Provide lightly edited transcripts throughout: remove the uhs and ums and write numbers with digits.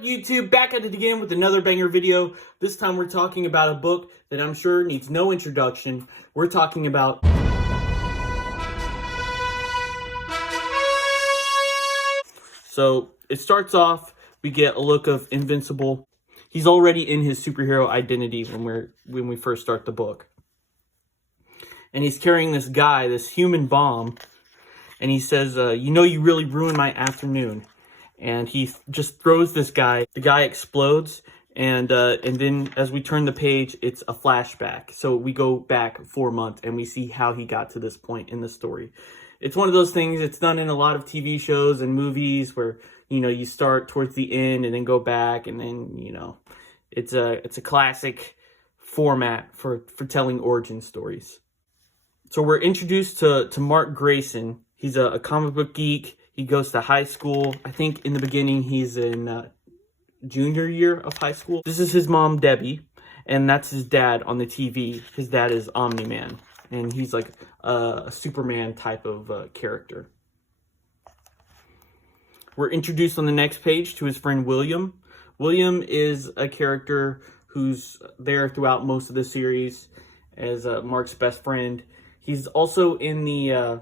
up, YouTube? Back at it again with another banger video. This time we're talking about a book that I'm sure needs no introduction. We're talking about... So, it starts off, we get a look of Invincible. He's already in his superhero identity when we first start the book. And he's carrying this guy, this human bomb. And he says, you know, you really ruined my afternoon. And he just throws this guy. The guy explodes. And then as we turn the page, it's a flashback. So we go back 4 months and we see how he got to this point in the story. It's one of those things, it's done in a lot of TV shows and movies where, you know, you start towards the end and then go back and then, you know, it's a classic format for telling origin stories. So we're introduced to Mark Grayson. He's a comic book geek. He goes to high school. I think in the beginning he's in junior year of high school. This is his mom, Debbie, and that's his dad on the TV. His dad is Omni-Man, and he's like a Superman type of character. We're introduced on the next page to his friend William. William is a character who's there throughout most of the series as Mark's best friend. He's also in the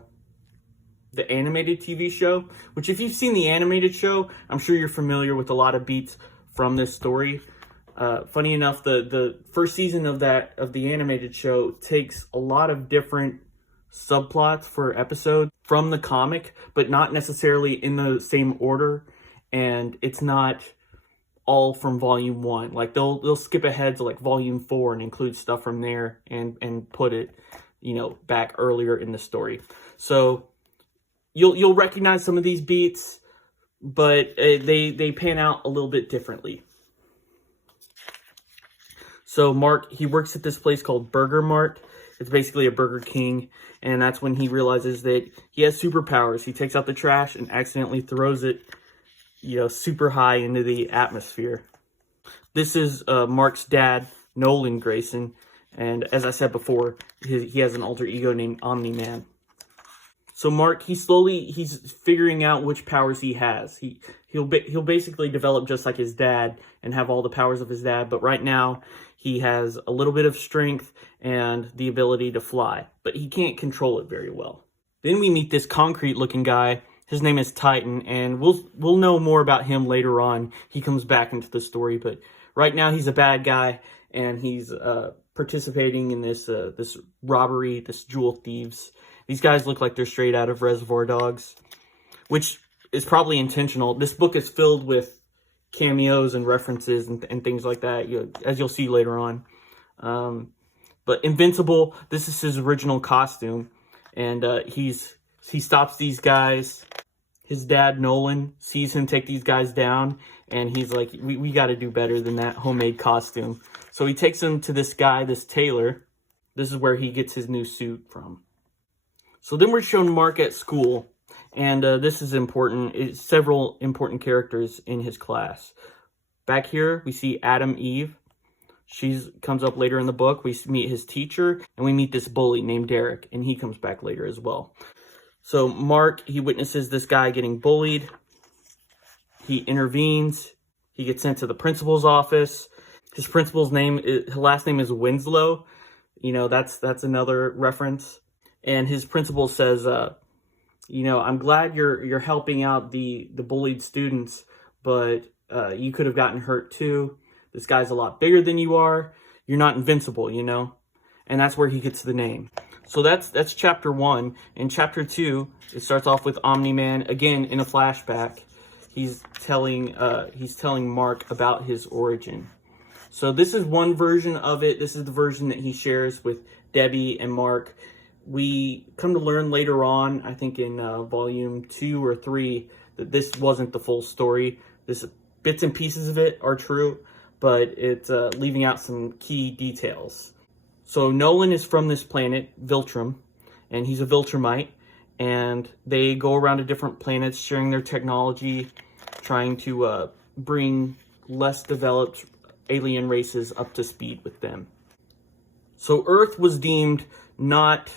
animated TV show, which if you've seen the animated show, I'm sure you're familiar with a lot of beats from this story. Funny enough, the first season of the animated show takes a lot of different subplots for episode from the comic, but not necessarily in the same order, and it's not all from volume 1. Like they'll skip ahead to like volume 4 and include stuff from there and put it, you know, back earlier in the story. So you'll recognize some of these beats, but they pan out a little bit differently. So Mark, he works at this place called Burger Mart. It's basically a Burger King, and that's when he realizes that he has superpowers. He takes out the trash and accidentally throws it, you know, super high into the atmosphere. This is Mark's dad, Nolan Grayson, and as I said before, he has an alter ego named Omni-Man. So Mark, he's figuring out which powers he has. He'll basically develop just like his dad and have all the powers of his dad, but right now he has a little bit of strength and the ability to fly, but he can't control it very well. Then we meet this concrete-looking guy. His name is Titan, and we'll know more about him later on. He comes back into the story, but right now he's a bad guy, and he's participating in this robbery, this jewel thieves. These guys look like they're straight out of Reservoir Dogs, which is probably intentional. This book is filled with cameos and references and things like that, as you'll see later on. But Invincible, this is his original costume, and he stops these guys. His dad, Nolan, sees him take these guys down, and he's like, we got to do better than that homemade costume. So he takes him to this guy, this tailor. This is where he gets his new suit from. So then we're shown Mark at school, and this is important. It's several important characters in his class. Back here, we see Adam Eve. She comes up later in the book. We meet his teacher, and we meet this bully named Derek, and he comes back later as well. So Mark, he witnesses this guy getting bullied. He intervenes. He gets sent to the principal's office. His principal's his last name is Winslow. You know, that's another reference. And his principal says, you know, I'm glad you're helping out the bullied students, but you could have gotten hurt too. This guy's a lot bigger than you are. You're not invincible, you know? And that's where he gets the name. So that's chapter 1. In chapter 2, it starts off with Omni-Man, again, in a flashback. He's telling Mark about his origin. So this is one version of it. This is the version that he shares with Debbie and Mark. We come to learn later on, I think in volume 2 or 3, that this wasn't the full story. Bits and pieces of it are true, but it's leaving out some key details. So Nolan is from this planet, Viltrum, and he's a Viltrumite, and they go around to different planets sharing their technology, trying to bring less developed alien races up to speed with them. So Earth was deemed not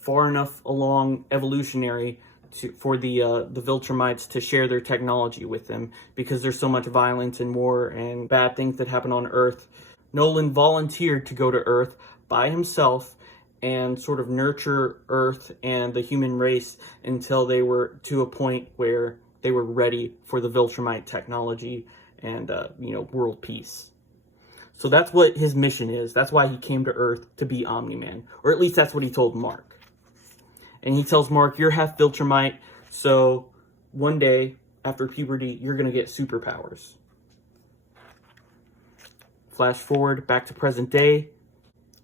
far enough along evolutionary for the Viltrumites to share their technology with them, because there's so much violence and war and bad things that happen on Earth. Nolan volunteered to go to Earth by himself and sort of nurture Earth and the human race until they were to a point where they were ready for the Viltrumite technology and world peace. So that's what his mission is. That's why he came to Earth, to be Omni-Man, or at least that's what he told Mark. And he tells Mark, "You're half Viltrumite, so one day after puberty, you're gonna get superpowers." Flash forward back to present day,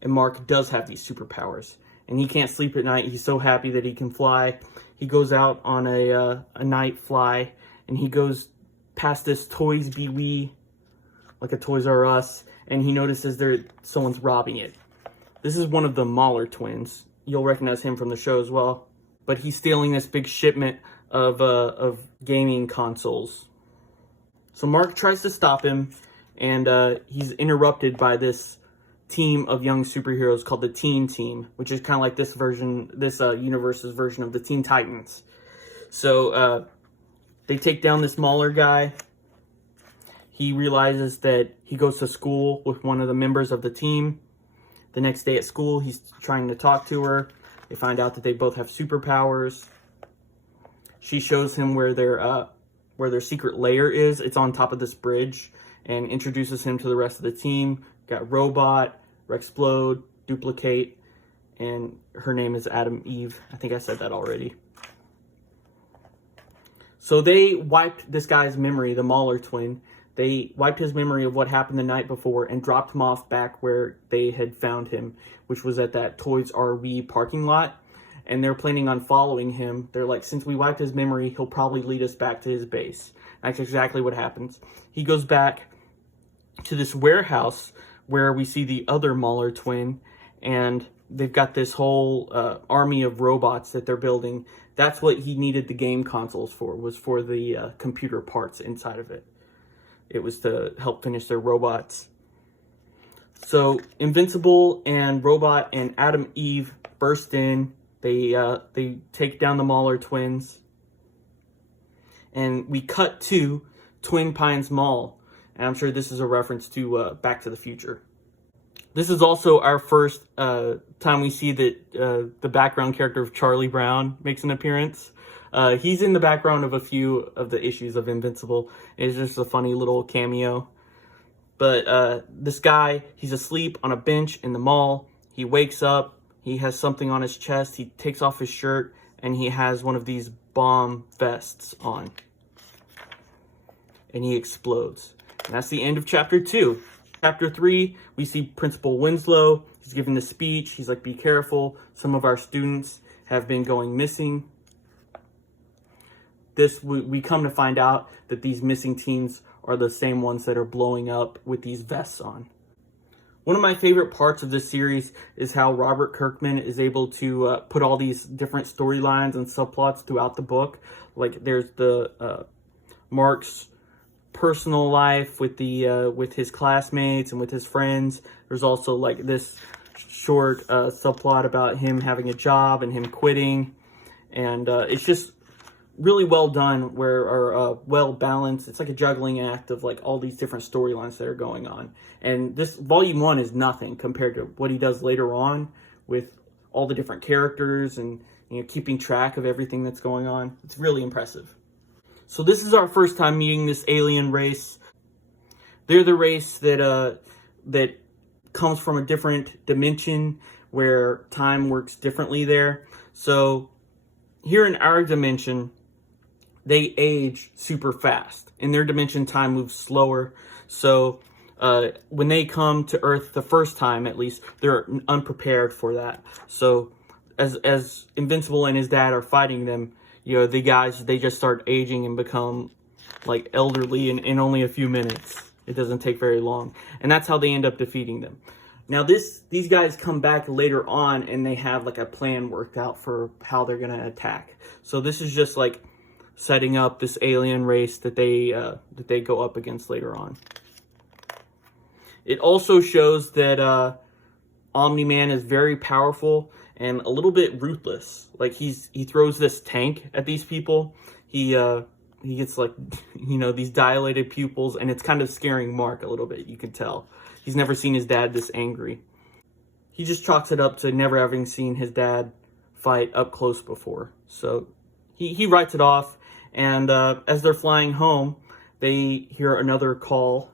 and Mark does have these superpowers, and he can't sleep at night. He's so happy that he can fly. He goes out on a night fly, and he goes past this Toys B Wee, like a Toys R Us, and he notices someone's robbing it. This is one of the Mahler twins. You'll recognize him from the show as well. But he's stealing this big shipment of gaming consoles. So Mark tries to stop him, and he's interrupted by this team of young superheroes called the Teen Team, which is kind of like this universe's version of the Teen Titans. So they take down this Mahler guy. He realizes that he goes to school with one of the members of the team. The next day at school, he's trying to talk to her. They find out that they both have superpowers. She shows him where their secret lair is. It's on top of this bridge, and introduces him to the rest of the team. Got Robot, Rexplode, Duplicate, and her name is Adam Eve. I think I said that already. So they wiped this guy's memory, the Mahler twin. They wiped his memory of what happened the night before and dropped him off back where they had found him, which was at that Toys R Us parking lot. And they're planning on following him. They're like, since we wiped his memory, he'll probably lead us back to his base. That's exactly what happens. He goes back to this warehouse where we see the other Mahler twin, and they've got this whole army of robots that they're building. That's what he needed the game consoles for, was for the computer parts inside of it. It was to help finish their robots. So Invincible and Robot and Adam Eve burst in. They take down the Mahler twins. And we cut to Twin Pines Mall. And I'm sure this is a reference to Back to the Future. This is also our first time we see that the background character of Charlie Brown makes an appearance. He's in the background of a few of the issues of Invincible. It's just a funny little cameo. But this guy, he's asleep on a bench in the mall. He wakes up. He has something on his chest. He takes off his shirt, and he has one of these bomb vests on. And he explodes. And that's the end of Chapter 2. Chapter 3, we see Principal Winslow. He's giving the speech. He's like, be careful. Some of our students have been going missing. We come to find out that these missing teens are the same ones that are blowing up with these vests on. One of my favorite parts of this series is how Robert Kirkman is able to put all these different storylines and subplots throughout the book. Like there's the Mark's personal life with his classmates and with his friends. There's also like this short subplot about him having a job and him quitting, and it's just really well done, well balanced. It's like a juggling act of like all these different storylines that are going on. And this volume 1 is nothing compared to what he does later on with all the different characters and keeping track of everything that's going on. It's really impressive. So this is our first time meeting this alien race. They're the race that comes from a different dimension where time works differently there. So here in our dimension, they age super fast. In their dimension, time moves slower. So when they come to Earth the first time, at least, they're unprepared for that. So as Invincible and his dad are fighting them, the guys, they just start aging and become like elderly in only a few minutes. It doesn't take very long. And that's how they end up defeating them. Now these guys come back later on and they have like a plan worked out for how they're going to attack. So this is just like setting up this alien race that they go up against later on. It also shows that Omni-Man is very powerful, and a little bit ruthless. Like he throws this tank at these people. He gets like, these dilated pupils, and it's kind of scaring Mark a little bit. You can tell he's never seen his dad this angry. He just chalks it up to never having seen his dad fight up close before. So he writes it off, and as they're flying home, they hear another call.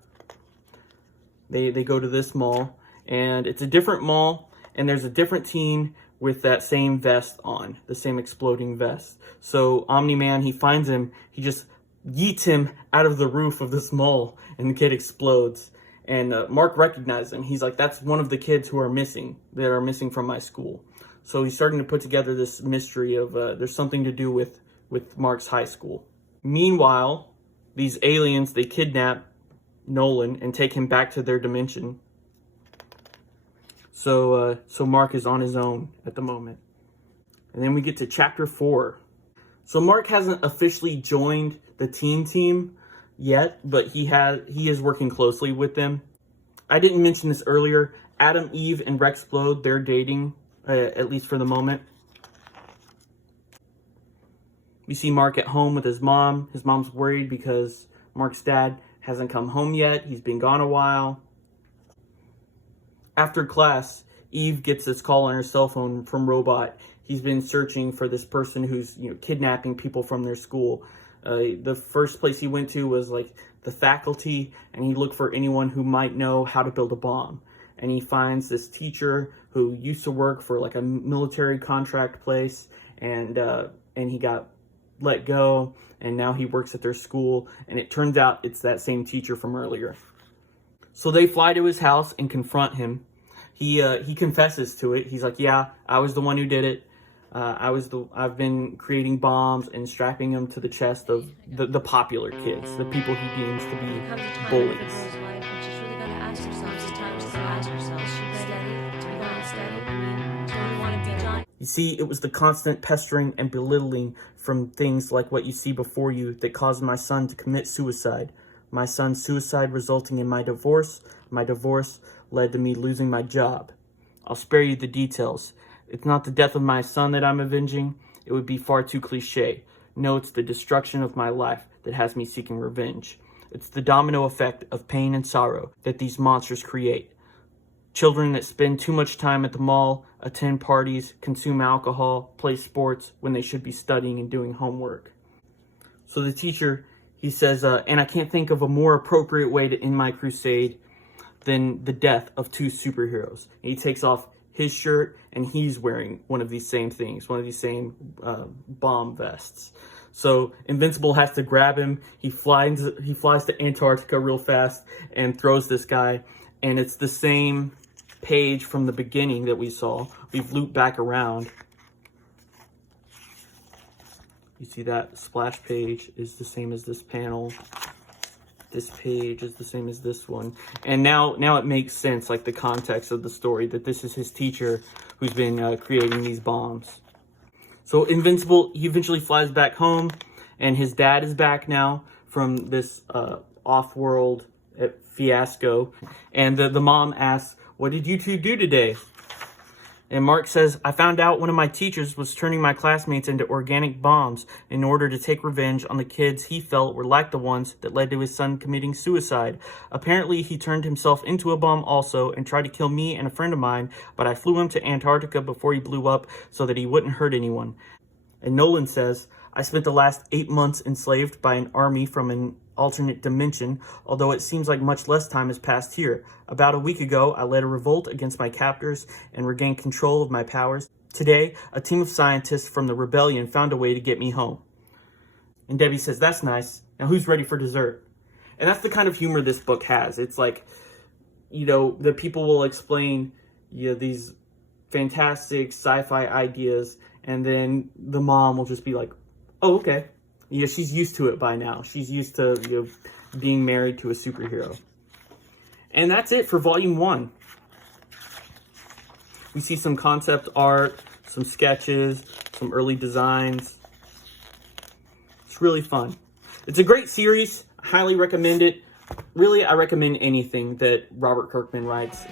They go to this mall, and it's a different mall, and there's a different teen with that same vest on, the same exploding vest. So Omni-Man, he finds him, he just yeets him out of the roof of this mall, and the kid explodes. And Mark recognizes him. He's like, that's one of the kids who are missing, that are missing from my school. So he's starting to put together this mystery of there's something to do with Mark's high school. Meanwhile, these aliens, they kidnap Nolan and take him back to their dimension. So Mark is on his own at the moment. And then we get to chapter 4. So Mark hasn't officially joined the team yet, but he is working closely with them. I didn't mention this earlier. Adam, Eve, and Rexplode, they're dating, at least for the moment. We see Mark at home with his mom. His mom's worried because Mark's dad hasn't come home yet. He's been gone a while. After class, Eve gets this call on her cell phone from Robot. He's been searching for this person who's kidnapping people from their school. The first place he went to was like the faculty, and he looked for anyone who might know how to build a bomb. And he finds this teacher who used to work for like a military contract place, and he got let go, and now he works at their school, and it turns out it's that same teacher from earlier. So they fly to his house and confront him. He confesses to it. He's like, yeah, I was the one who did it. I've been creating bombs and strapping them to the chest of the popular kids, the people he deems to be bullies. You see, it was the constant pestering and belittling from things like what you see before you that caused my son to commit suicide. My son's suicide resulting in my divorce. My divorce led to me losing my job. I'll spare you the details. It's not the death of my son that I'm avenging. It would be far too cliche. No, it's the destruction of my life that has me seeking revenge. It's the domino effect of pain and sorrow that these monsters create. Children that spend too much time at the mall, attend parties, consume alcohol, play sports when they should be studying and doing homework. So the teacher, he says, and I can't think of a more appropriate way to end my crusade than the death of two superheroes. And he takes off his shirt, and he's wearing one of these same things, one of these same bomb vests. So Invincible has to grab him. He flies to Antarctica real fast and throws this guy. And it's the same page from the beginning that we saw. We've looped back around. You see that splash page is the same as this panel. This page is the same as this one. And now it makes sense, like the context of the story, that this is his teacher who's been creating these bombs. So Invincible, he eventually flies back home, and his dad is back now from this off-world fiasco. And the mom asks, what did you two do today? And Mark says, I found out one of my teachers was turning my classmates into organic bombs in order to take revenge on the kids he felt were like the ones that led to his son committing suicide. Apparently, he turned himself into a bomb also and tried to kill me and a friend of mine, but I flew him to Antarctica before he blew up so that he wouldn't hurt anyone. And Nolan says, I spent the last 8 months enslaved by an army from an alternate dimension, although it seems like much less time has passed here. About a week ago, I led a revolt against my captors and regained control of my powers. Today, a team of scientists from the rebellion found a way to get me home. And Debbie says, that's nice. Now who's ready for dessert? And that's the kind of humor this book has. It's like, the people will explain these fantastic sci-fi ideas, and then the mom will just be like, oh, okay. She's used to it by now. She's used to being married to a superhero. And that's it for Volume 1. We see some concept art, some sketches, some early designs. It's really fun. It's a great series. I highly recommend it. Really, I recommend anything that Robert Kirkman writes.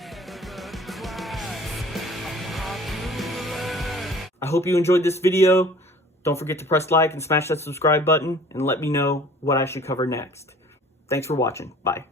I hope you enjoyed this video. Don't forget to press like and smash that subscribe button and let me know what I should cover next. Thanks for watching. Bye.